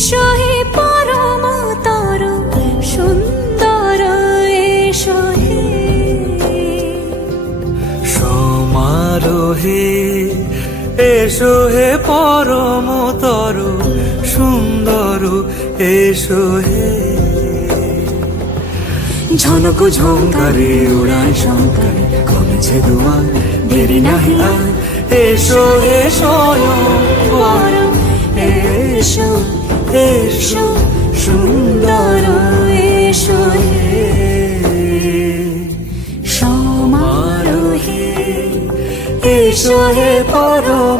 এসো হে পরমতর সুন্দর এসো হে সমারোহে এসো হে পরমতর সুন্দর এসো হে ঝনক ঝঙ্কারে উড়ায় শঙ্কারে কমেছে দুয়ার দেরি নাহি আর এসো হে স্বয়ং পর এসো এসো সুন্দর এসো হে সমারোহে এসো হে পরম